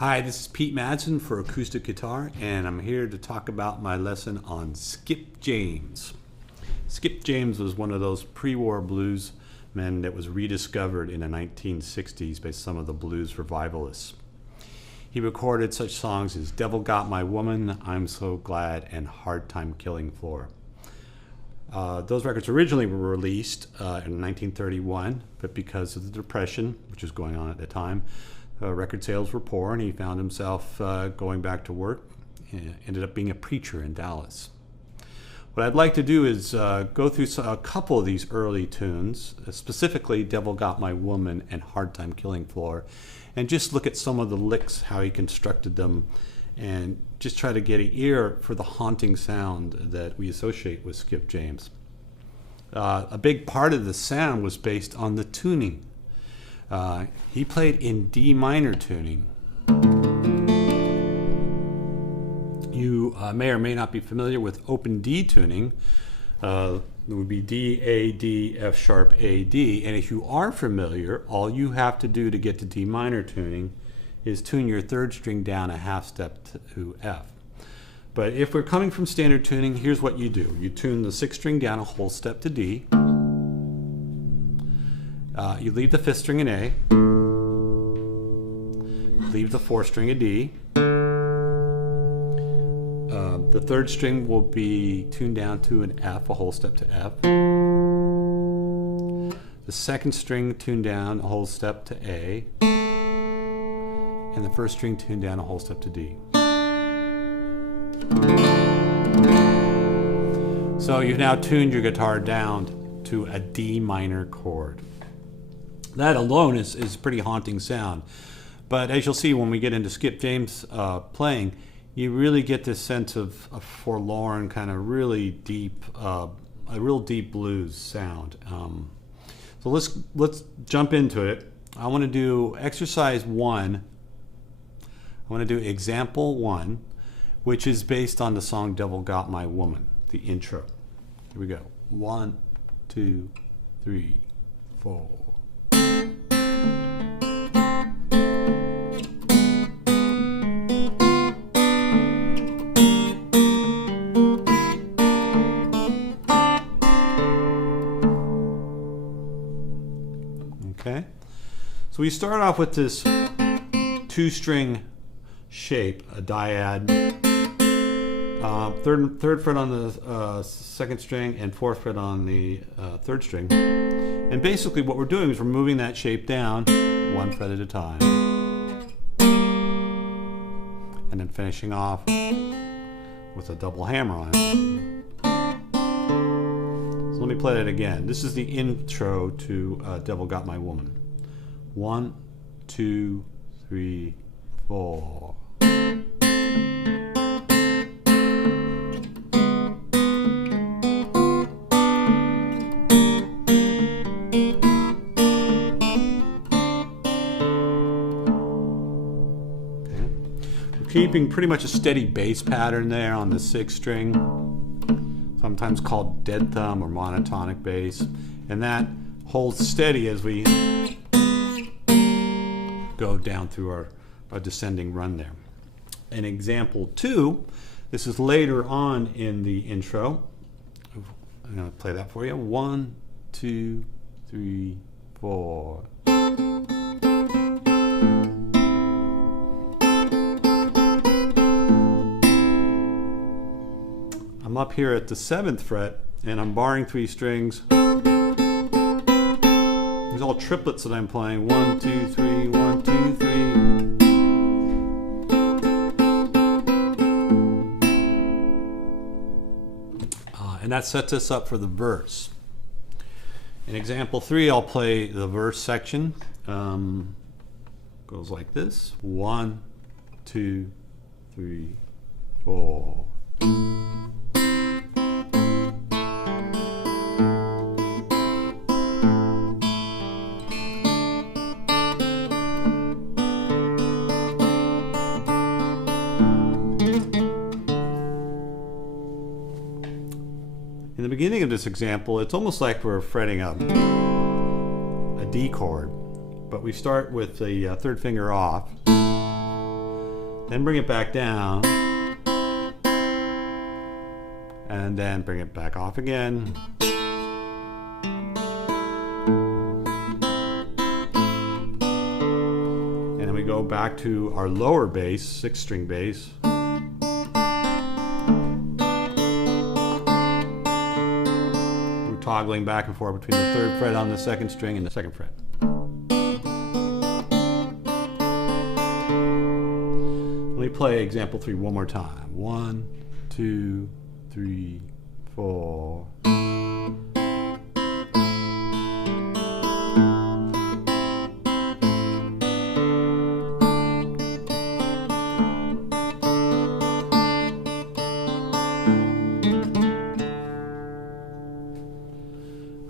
Hi, this is Pete Madsen for Acoustic Guitar, and I'm here to talk about my lesson on Skip James. Skip James was one of those pre-war blues men that was rediscovered in the 1960s by some of the blues revivalists. He recorded such songs as Devil Got My Woman, I'm So Glad, and Hard Time Killing Floor. Those records originally were released in 1931, but because of the Depression, which was going on at the time, record sales were poor, and he found himself going back to work. He ended up being a preacher in Dallas. What I'd like to do is go through a couple of these early tunes, specifically Devil Got My Woman and Hard Time Killing Floor, and just look at some of the licks, how he constructed them, and just try to get an ear for the haunting sound that we associate with Skip James. A big part of the sound was based on the tuning. He played in D minor tuning. You may or may not be familiar with open D tuning. It would be D, A, D, F sharp, A, D. And if you are familiar, all you have to do to get to D minor tuning is tune your third string down a half step to F. But if we're coming from standard tuning, here's what you do. You tune the sixth string down a whole step to D. You leave the fifth string in A. Leave the fourth string in D. The third string will be tuned down to an F, a whole step to F. The second string tuned down a whole step to A. And the first string tuned down a whole step to D. So you've now tuned your guitar down to a D minor chord. That alone is a pretty haunting sound. But as you'll see when we get into Skip James playing, you really get this sense of a forlorn, kind of really deep, a real deep blues sound. So let's jump into it. I want to do exercise 1. I want to do example 1, which is based on the song Devil Got My Woman, the intro. Here we go. 1, 2, 3, 4. Okay, so we start off with this two-string shape, a dyad, third fret on the second string and fourth fret on the third string. And basically what we're doing is we're moving that shape down one fret at a time. And then finishing off with a double hammer on it. Let me play that again. This is the intro to Devil Got My Woman. 1, 2, 3, 4. Keeping pretty much a steady bass pattern there on the sixth string, sometimes called dead thumb or monotonic bass, and that holds steady as we go down through our descending run there. In example 2, this is later on in the intro. I'm going to play that for you. 1, 2, 3, 4. I'm up here at the 7th fret and I'm barring 3 strings. These are all triplets that I'm playing. 1, 2, 3, 1, 2, 3. And that sets us up for the verse. In example 3, I'll play the verse section. Goes like this. 1, 2, 3, 4. In the beginning of this example, it's almost like we're fretting a D chord, but we start with the third finger off, then bring it back down, and then bring it back off again. And then we go back to our lower bass, 6-string bass. We're toggling back and forth between the 3rd fret on the 2nd string and the 2nd fret. Let me play example 3 one more time. 1, 2, 3, 4.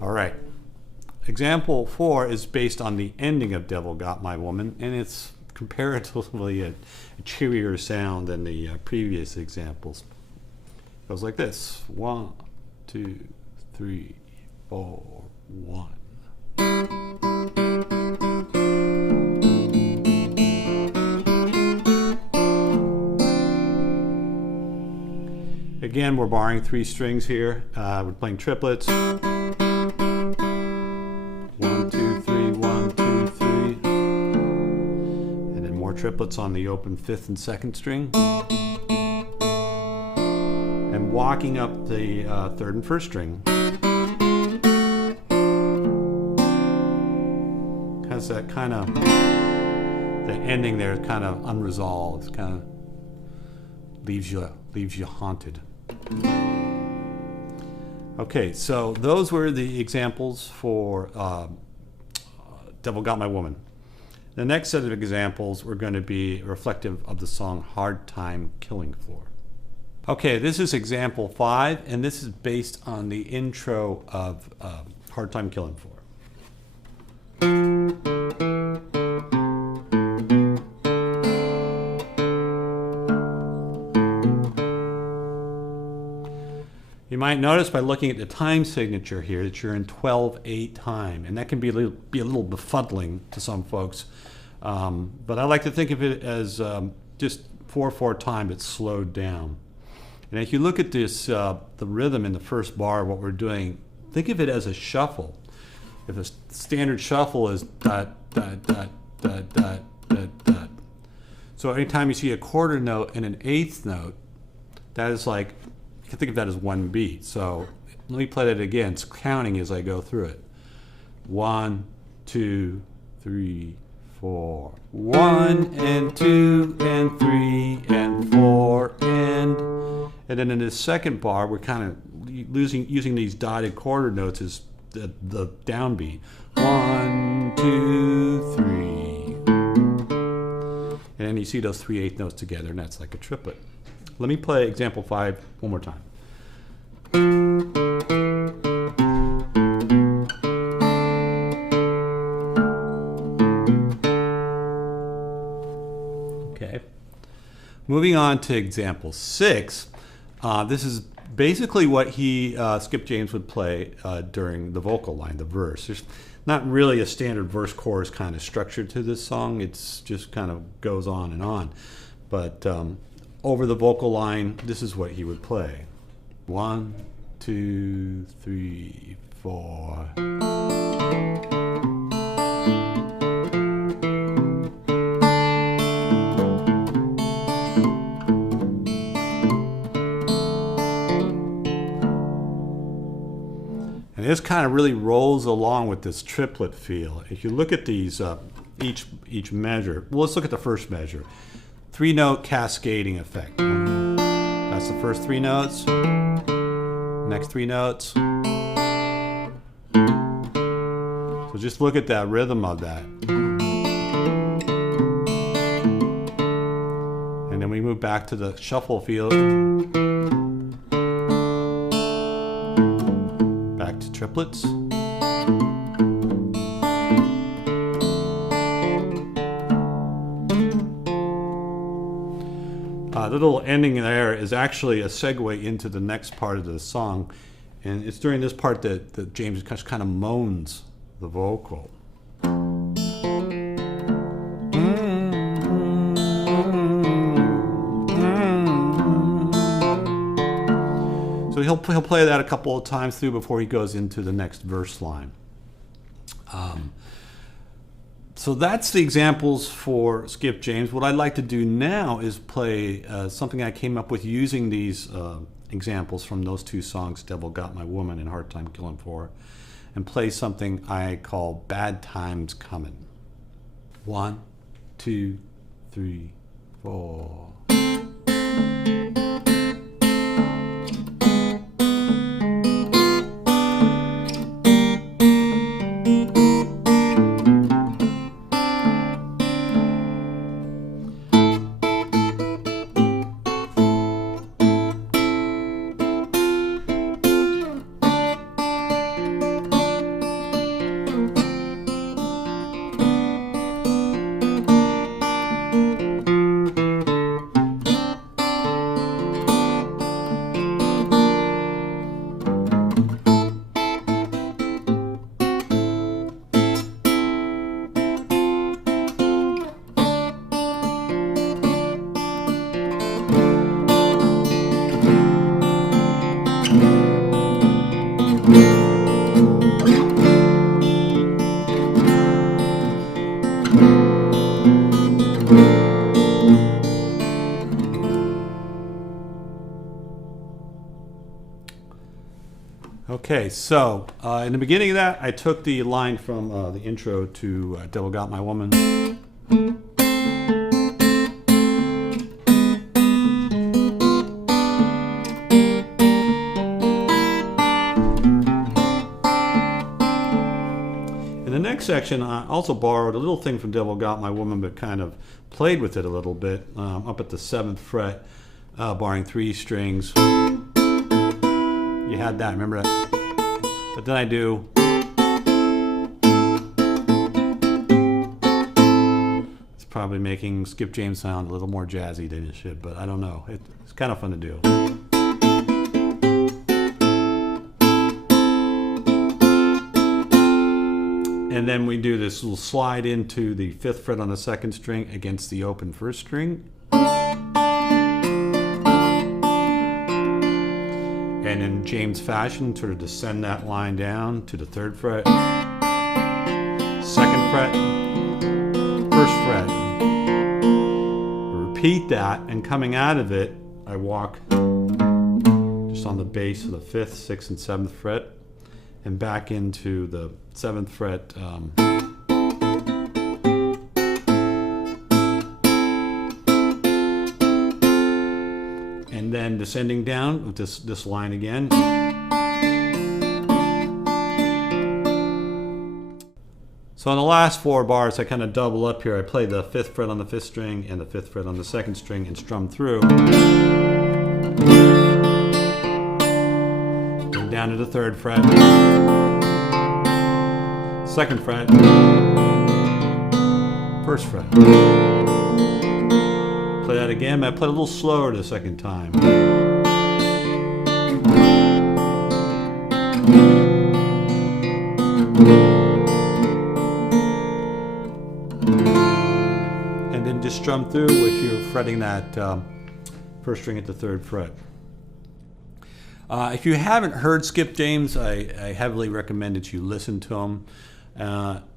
All right. Example 4 is based on the ending of Devil Got My Woman, and it's comparatively a cheerier sound than the previous examples. It goes like this. 1, 2, 3, 4, 1. Again, we're borrowing 3 strings here. We're playing triplets. 1, 2, 3, 1, 2, 3. And then more triplets on the open 5th and 2nd string. And walking up the 3rd and 1st string. Has that kind of, the ending there is kind of unresolved. It's kind of leaves you haunted. Okay, so those were the examples for Devil Got My Woman. The next set of examples were going to be reflective of the song Hard Time Killing Floor. Okay, this is example 5, and this is based on the intro of Hard Time Killing Floor. You might notice by looking at the time signature here that you're in 12/8 time, and that can be a little befuddling to some folks. But I like to think of it as just 4/4 time that's slowed down. And if you look at this, the rhythm in the first bar, what we're doing, think of it as a shuffle. If a standard shuffle is dot, dot, dot, dot, dot, dot, dot. So anytime you see a quarter note and an 8th note, that is like, you can think of that as one beat. So let me play that again. It's counting as I go through it. 1, 2, 3, 4. 1 and 2 and 3 and 4 and then in the second bar we're kind of using these dotted quarter notes as the downbeat. 1, 2, 3. And then you see those 3/8 notes together, and that's like a triplet. Let me play example 5 one more time. Okay. Moving on to example 6. This is basically what Skip James would play during the vocal line, the verse. There's not really a standard verse-chorus kind of structure to this song. It's just kind of goes on and on. But over the vocal line, this is what he would play. 1, 2, 3, 4. And this kind of really rolls along with this triplet feel. If you look at these, each measure, well, let's look at the first measure. 3-note cascading effect. That's the first 3 notes. Next 3 notes. So just look at that rhythm of that. And then we move back to the shuffle feel. Back to triplets. The little ending there is actually a segue into the next part of the song, and it's during this part that James kind of moans the vocal. So he'll play that a couple of times through before he goes into the next verse line. So that's the examples for Skip James. What I'd like to do now is play something I came up with using these examples from those two songs, Devil Got My Woman and Hard Time Killing For, and play something I call Bad Times Comin'. 1, 2, 3, 4. Okay, so in the beginning of that, I took the line from the intro to Devil Got My Woman. In the next section, I also borrowed a little thing from Devil Got My Woman, but kind of played with it a little bit, up at the 7th fret, barring 3 strings. You had that, remember that? But then I do. It's probably making Skip James sound a little more jazzy than it should, but I don't know. It's kind of fun to do. And then we do this little slide into the 5th fret on the 2nd string against the open 1st string. And in James fashion, sort of descend that line down to the 3rd fret, 2nd fret, 1st fret. Repeat that, and coming out of it, I walk just on the base of the 5th, 6th, and 7th fret, and back into the 7th fret. And then descending down with this line again. So on the last 4 bars, I kind of double up here. I play the 5th fret on the 5th string and the 5th fret on the 2nd string and strum through. Go down to the 3rd fret, 2nd fret, 1st fret. Play that again, but I play a little slower the 2nd time. And then just strum through if you're fretting that 1st string at the 3rd fret. If you haven't heard Skip James, I heavily recommend that you listen to him.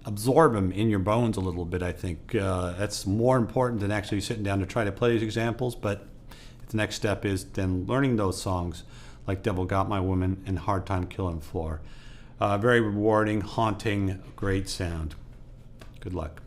Absorb them in your bones a little bit. I think that's more important than actually sitting down to try to play these examples, but the next step is then learning those songs like Devil Got My Woman and Hard Time Killing For. Very rewarding, haunting, great sound. Good luck.